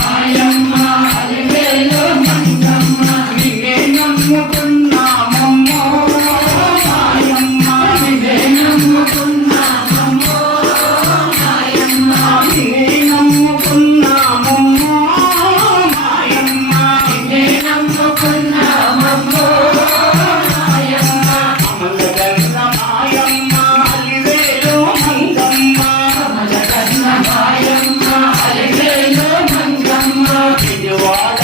fire. you are.